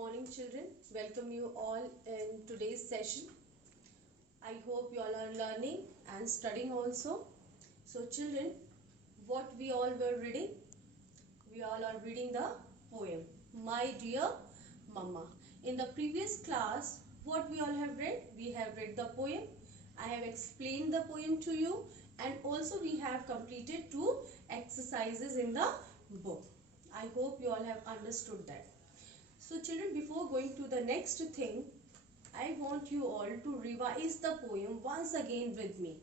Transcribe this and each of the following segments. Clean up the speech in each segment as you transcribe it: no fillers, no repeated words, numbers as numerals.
morning children. Welcome you all in today's session. I hope you all are learning and studying also. So children, what we all were reading? We all are reading the poem My Dear Mama. In the previous class, what we all have read? We have read the poem. I have explained the poem to you, and also we have completed 2 exercises in the book. I hope you all have understood that. So children, before going to the next thing, I want you all to revise the poem once again with me.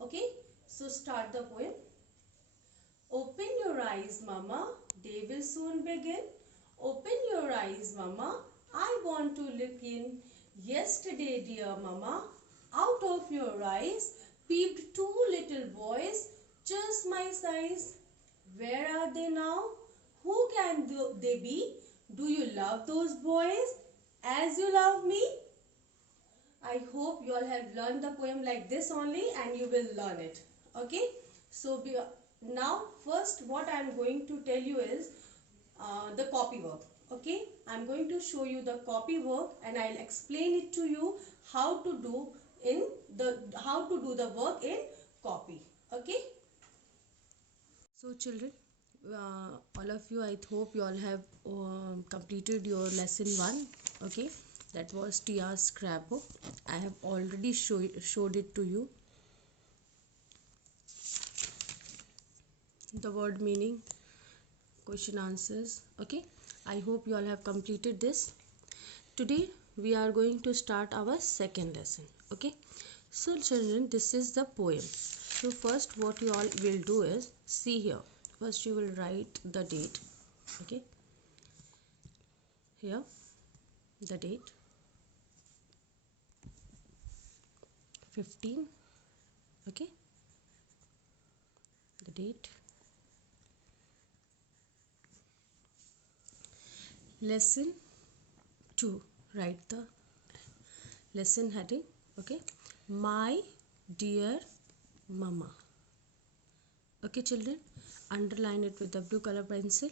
Okay? So start the poem. Open your eyes, Mama. Day will soon begin. Open your eyes, Mama. I want to look in. Yesterday, dear Mama, out of your eyes peeped 2 little boys, just my size. Where are they now? Who can they be? Do you love those boys as you love me? I hope you all have learned the poem like this only, and you will learn it. Okay? So now first what I am going to tell you is the copy work. Okay? I am going to show you the copy work, and I will explain it to you how to do the work in copy. Okay? So children, all of you, I hope you all have completed your lesson 1. Okay, that was Tia's scrapbook. I have already showed it to you. The word meaning, question answers. Okay, I hope you all have completed this. Today we are going to start our second lesson. Okay, so children, this is the poem. So first what you all will do is, see here. First you will write the date. Okay, here the date 15. Okay, the date. Lesson 2, write the lesson heading. Okay, My Dear Mama. Okay children, underline it with the blue color pencil.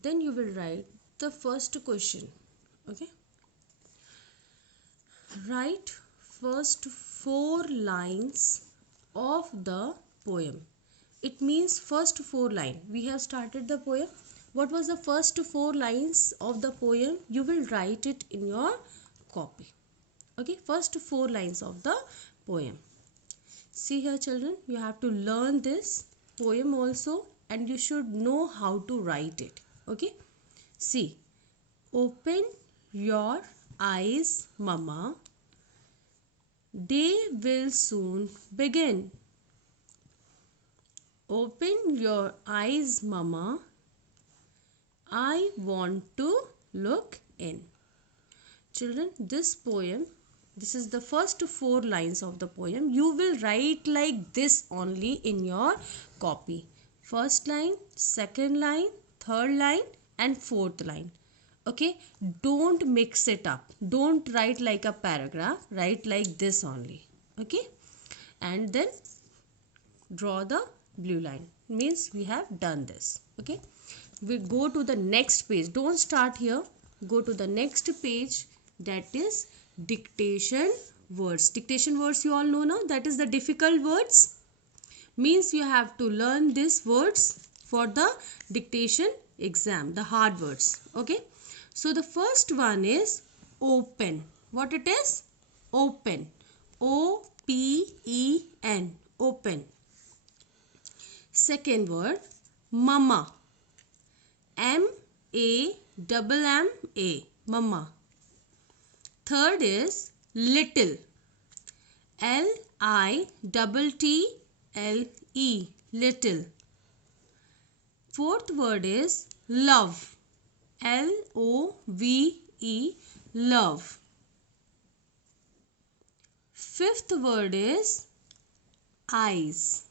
Then you will write the first question. Okay, write first 4 lines of the poem. It means first 4 lines. We have started the poem. What was the first 4 lines of the poem? You will write it in your copy. Okay, first 4 lines of the poem. See here children, you have to learn this poem also, and you should know how to write it. Okay, see. Open your eyes, Mama. Day will soon begin. Open your eyes, Mama. I want to look in. Children, this poem, this is the first 4 lines of the poem. You will write like this only in your copy. First line, second line, third line, and fourth line. Okay, don't mix it up. Don't write like a paragraph. Write like this only. Okay, and then draw the blue line. Means we have done this. Okay, we go to the next page. Don't start here. Go to the next page. That is dictation words. Dictation words you all know now. That is the difficult words. Means you have to learn these words for the dictation exam. The hard words. Okay. So the first one is open. What it is? Open. O-P-E-N. Open. Second word, mama. M-A-M-M-A. Mama. Third is little. L-I-T-T-L-E. Little. Fourth word is love. L-O-V-E. Love. Fifth word is eyes.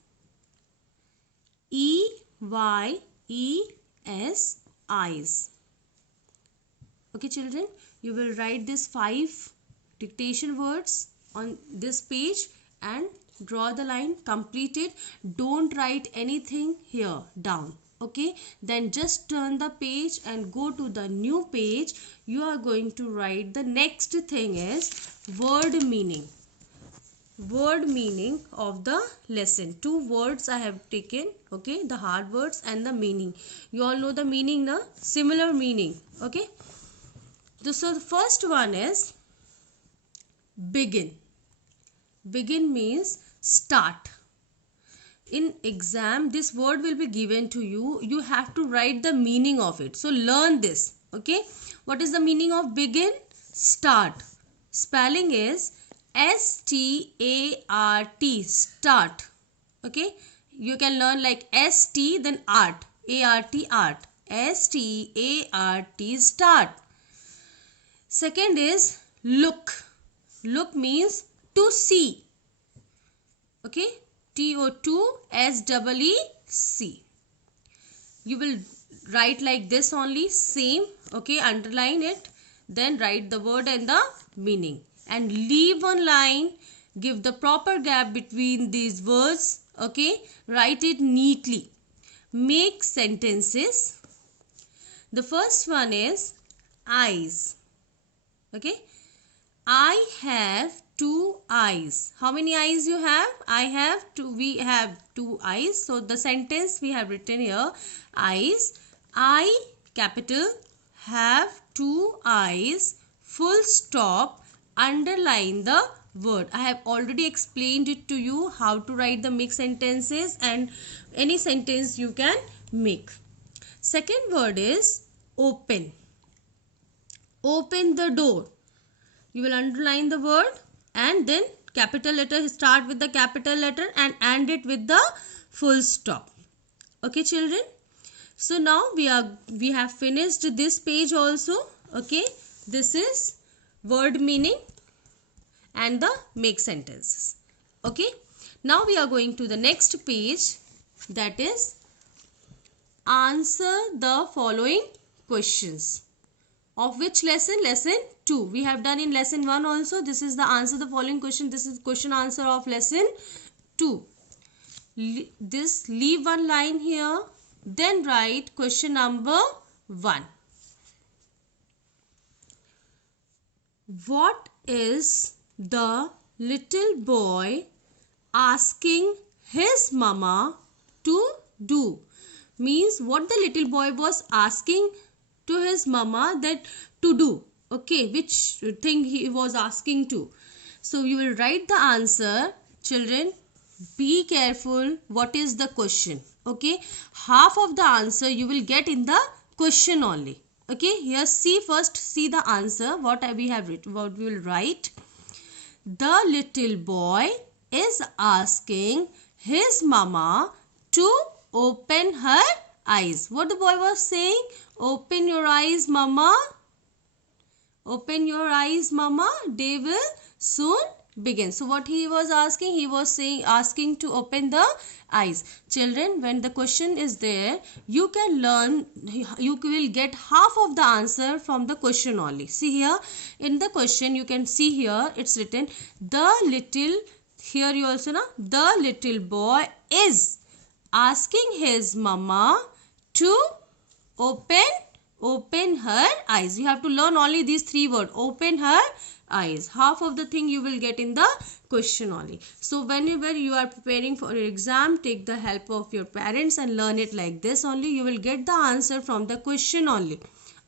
E-Y-E-S. Eyes. Okay children, you will write these 5 dictation words on this page and draw the line, complete it. Don't write anything here down. Okay, then just turn the page and go to the new page. You are going to write the next thing is word meaning. Word meaning of the lesson. Two words I have taken, okay, the hard words and the meaning. You all know the meaning, na? Similar meaning, okay. So the first one is begin. Begin means start. In exam this word will be given to you. You have to write the meaning of it. So learn this, okay. What is the meaning of begin? Start. Spelling is S-T-A-R-T, start. Okay, you can learn like S-T then art, A-R-T, art, S-T-A-R-T, start. Second is look. Look means to see, okay, T-O-2-S-E-E-C. You will write like this only, same, okay, underline it, then write the word and the meaning and leave one line, give the proper gap between these words, okay, write it neatly. Make sentences. The first one is eyes, okay. I have two eyes. How many eyes you have? I have two. We have two eyes. So the sentence we have written here, eyes. I, capital, have two eyes, full stop, underline the word. I have already explained it to you how to write the mixed sentences, and any sentence you can make. Second word is open. Open the door. You will underline the word and then capital letter, start with the capital letter and end it with the full stop. Okay children, so now we have finished this page also. Okay, this is word meaning and the make sentences. Okay, now we are going to the next page, that is answer the following questions. Of which lesson? Lesson 2. We have done in lesson 1 also. This is the answer the following question. This is question answer of lesson 2. This leave one line here. Then write question number 1. What is the little boy asking his mama to do? Means what the little boy was asking to his mama that to do, okay, which thing he was asking to. So you will write the answer. Children, be careful what is the question, okay. Half of the answer you will get in the question only, okay. Here see, first see the answer, what we have written, what we will write. The little boy is asking his mama to open her eyes. What the boy was saying? Open your eyes, mama. Open your eyes, mama. Day will soon begin. So what he was asking? He was saying, asking to open the eyes. Children, when the question is there, you can learn, you will get half of the answer from the question only. See here, in the question you can see here, it's written the little, here you also know, the little boy is asking his mama to open her eyes. You have to learn only these three words. Open her eyes. Half of the thing you will get in the question only. So whenever you are preparing for your exam, take the help of your parents and learn it like this only. You will get the answer from the question only.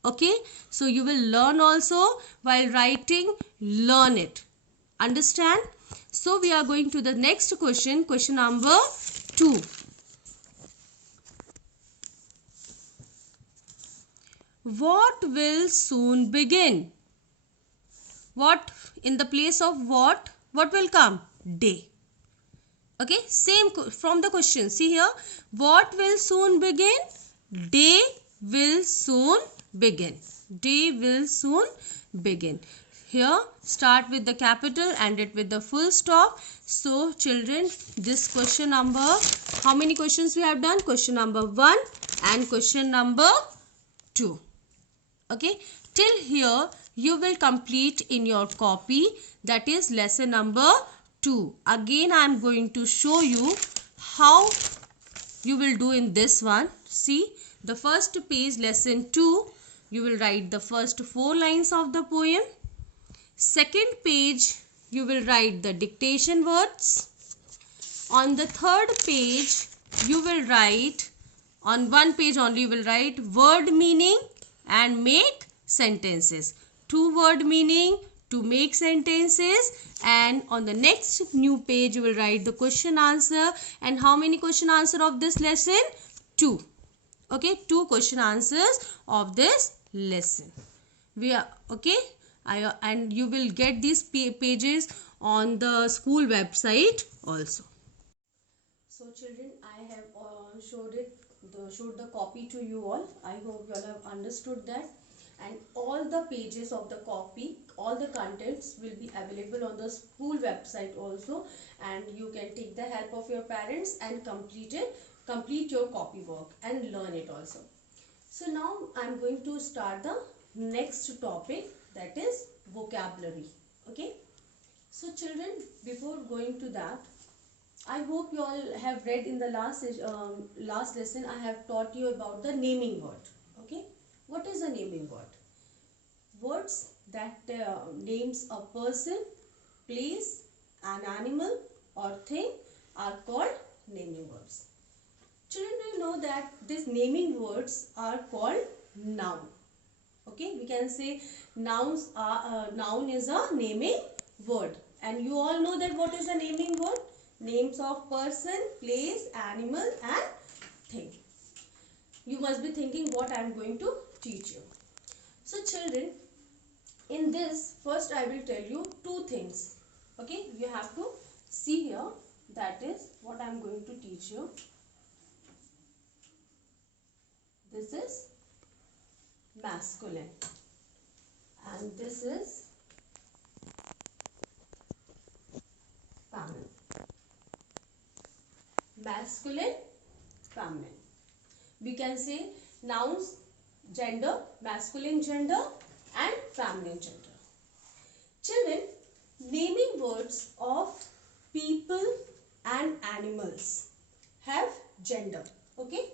Okay. So you will learn also while writing. Learn it. Understand? So we are going to the next question. Question number 2. What will soon begin? What in the place of what will come? Day. Okay, same from the question. See here, what will soon begin? Day will soon begin. Day will soon begin. Here start with the capital, end it with the full stop. So children, this question number, how many questions we have done? Question number 1 and question number 2. Okay, till here you will complete in your copy, that is lesson number 2. Again I am going to show you how you will do in this one. See, the first page, lesson 2, you will write the first 4 lines of the poem. Second page, you will write the dictation words. On the third page, you will write, on one page only you will write word meaning and make sentences. 2 word meaning to make sentences, and on the next new page you will write the question answer. And how many question answer of this lesson? 2. Okay, 2 question answers of this lesson. We are okay. And you will get these pages on the school website also. So children, I have showed the copy to you all. I hope you all have understood that. And all the pages of the copy, all the contents will be available on the school website also. And you can take the help of your parents and complete your copy work and learn it also. So now I am going to start the next topic, that is vocabulary. Okay. So children, before going to that, I hope you all have read in the last lesson. I have taught you about the naming word. Okay, what is a naming word? Words that names a person, place, an animal or thing are called naming words. Children, do you know that these naming words are called noun? Okay, we can say noun is a naming word, and you all know that what is a naming word? Names of person, place, animal and thing. You must be thinking what I am going to teach you. So children, in this, first I will tell you 2 things. Okay, you have to see here, that is what I am going to teach you. This is masculine and this is feminine. Masculine, feminine. We can say nouns, gender, masculine gender and feminine gender. Children, naming words of people and animals have gender. Okay.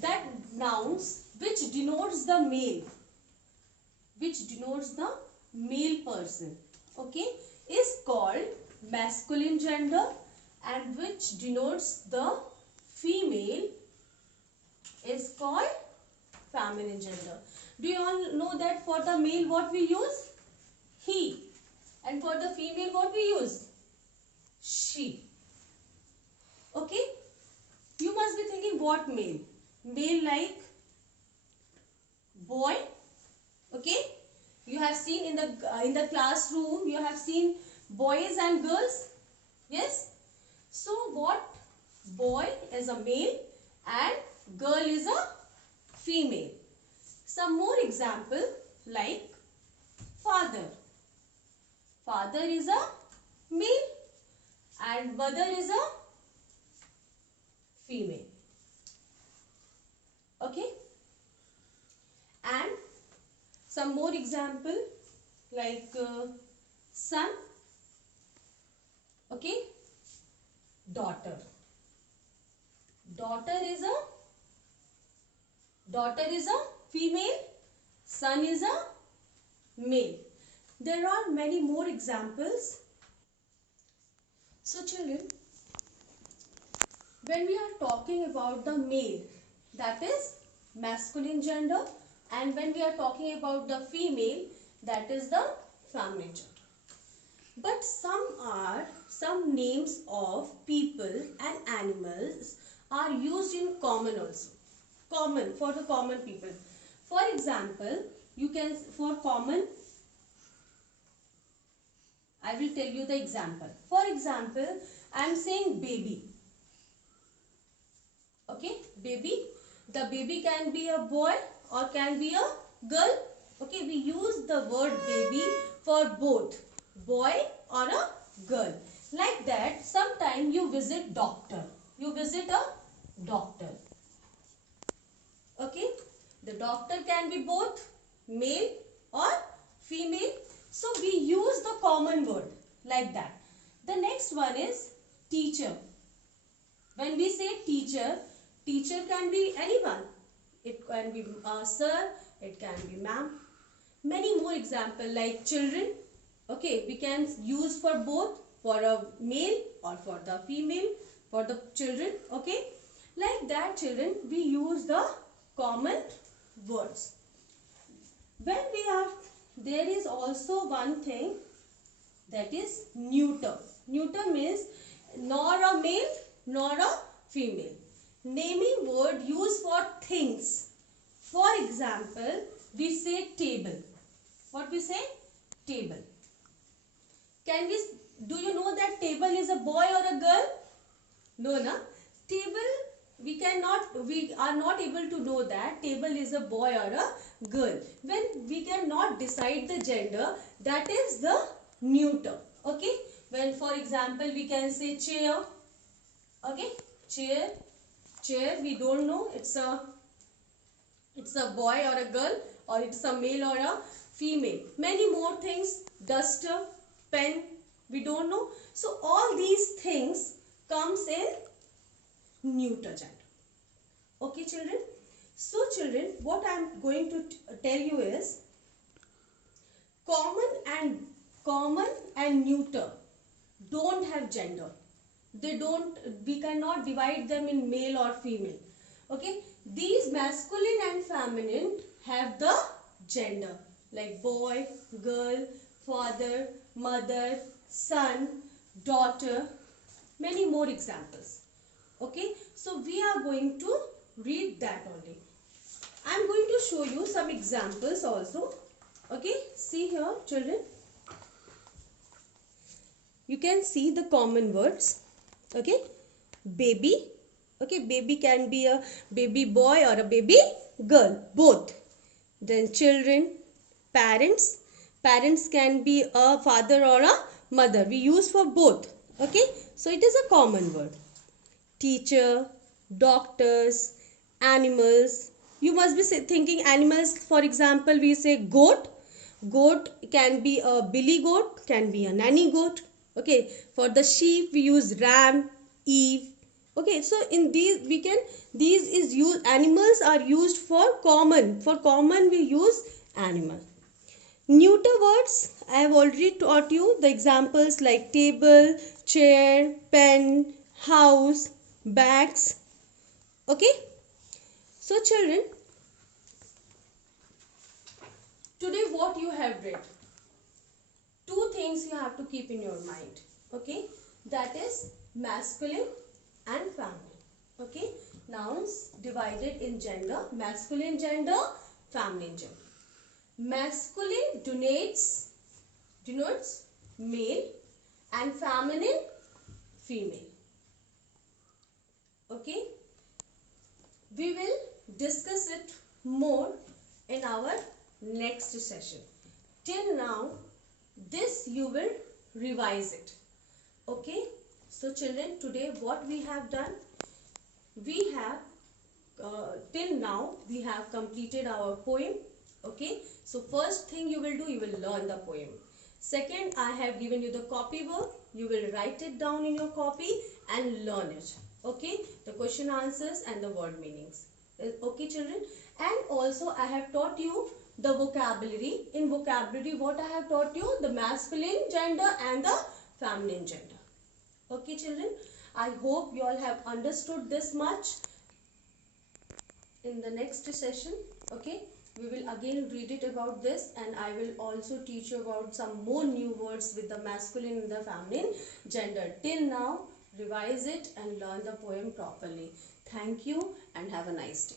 That nouns which denotes the male, person, okay, is called masculine gender, and which denotes the female is called feminine gender. Do you all know that for the male what we use? He. And for the female what we use? She. Okay. You must be thinking what male? Male like boy. Okay. You have seen in the classroom, you have seen boys and girls. Yes. So what? Boy is a male and girl is a female. Some more example like father. Father is a male and mother is a female. Okay. And some more example like son. Okay. Daughter. Daughter is a female. Son is a male. There are many more examples. So children, when we are talking about the male, that is masculine gender, and when we are talking about the female, that is the feminine gender. But some names of people and animals are used in common also. Common, for the common people. For example, you can, for common, I will tell you the example. For example, I am saying baby. Okay, baby. The baby can be a boy or can be a girl. Okay, we use the word baby for both boy or a girl. Like that, sometime you visit doctor. You visit a doctor. Okay, the doctor can be both male or female. So we use the common word like that. The next one is teacher. When we say teacher, teacher can be anyone. It can be sir, it can be ma'am. Many more examples like children. Okay, we can use for both, for a male or for the female, for the children. Okay, like that children, we use the common words. When we are, there is also one thing, that is neuter. Neuter means nor a male nor a female. Naming word used for things. For example, we say table. What we say? Table. Can we, do you know that table is a boy or a girl? No, na? Table, we are not able to know that table is a boy or a girl. When we cannot decide the gender, that is the neuter. Okay. When, for example, we can say chair. Okay. Chair. Chair, we don't know it's a boy or a girl, or it's a male or a female. Many more things. Duster, pen, we don't know. So all these things comes in neuter gender. Okay children. So children, what I am going to tell you is common and neuter don't have gender. We cannot divide them in male or female. Okay, these masculine and feminine have the gender, like boy, girl, father, mother, son, daughter, many more examples. Okay, so we are going to read that only. I am going to show you some examples also. Okay, see here children. You can see the common words. Okay, baby. Okay, baby can be a baby boy or a baby girl, both. Then children, parents. Parents can be a father or a mother. We use for both. Okay, so it is a common word. Teacher, doctors, animals. You must be thinking animals. For example, we say goat. Goat can be a billy goat, can be a nanny goat. Okay, for the sheep we use ram, Eve. Okay, so in these is used, animals are used for common. For common we use animal. Neuter words, I have already taught you the examples like table, chair, pen, house, bags. Okay, so children, today what you have read, two things you have to keep in your mind. Okay, that is masculine and feminine. Okay, nouns divided in gender, masculine gender, feminine gender. Masculine denotes male and feminine female. Okay, we will discuss it more in our next session. Till now, this you will revise it. Okay, so children, today what we have done, we have till now we have completed our poem. Okay, so first thing you will do, you will learn the poem. Second, I have given you the copy work. You will write it down in your copy and learn it. Okay, the question answers and the word meanings. Okay children, and also I have taught you the vocabulary. In vocabulary, what I have taught you, the masculine gender and the feminine gender. Okay children, I hope you all have understood this much. In the next session, okay, we will again read it about this, and I will also teach you about some more new words with the masculine and the feminine gender. Till now, revise it and learn the poem properly. Thank you and have a nice day.